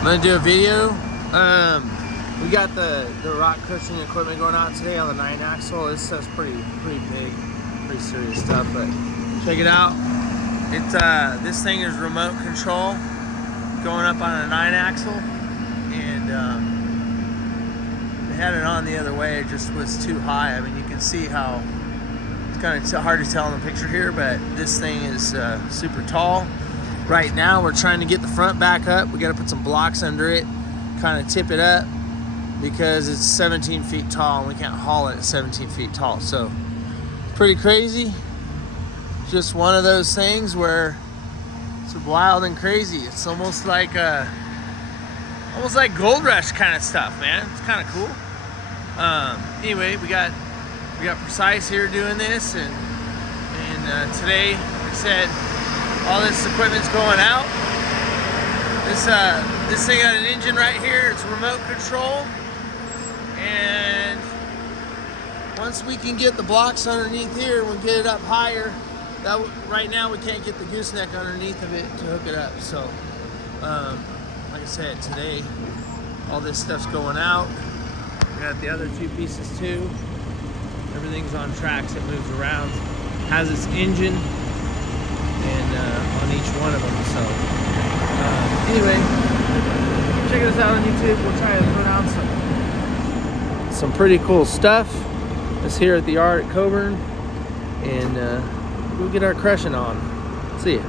I'm gonna do a video. We got the rock crushing equipment going out today on the 9-axle. This stuff's pretty big, pretty serious stuff. But check it out. It's this thing is remote control going up on a 9-axle, and they had it on the other way. It just was too high. I mean, you can see how it's kind of hard to tell in the picture here, but this thing is super tall. Right now, we're trying to get the front back up. We got to put some blocks under it, kind of tip it up, because it's 17 feet tall and we can't haul it at 17 feet tall. So pretty crazy. Just one of those things where it's wild and crazy. It's almost like gold rush kind of stuff, man. It's kind of cool. Anyway, we got Precise here doing this, and today, like I said, all this equipment's going out. This thing got an engine right here. It's remote control, and once we can get the blocks underneath here, we'll get it up higher. Right now we can't get the gooseneck underneath of it to hook it up. So, like I said, today all this stuff's going out. We got the other two pieces too. Everything's on tracks. It moves around. Has its engine and on each one of them. So anyway, check us out on YouTube. We'll try to put out some pretty cool stuff. It's here at the yard at Coburn, and we'll get our crushing on. See ya.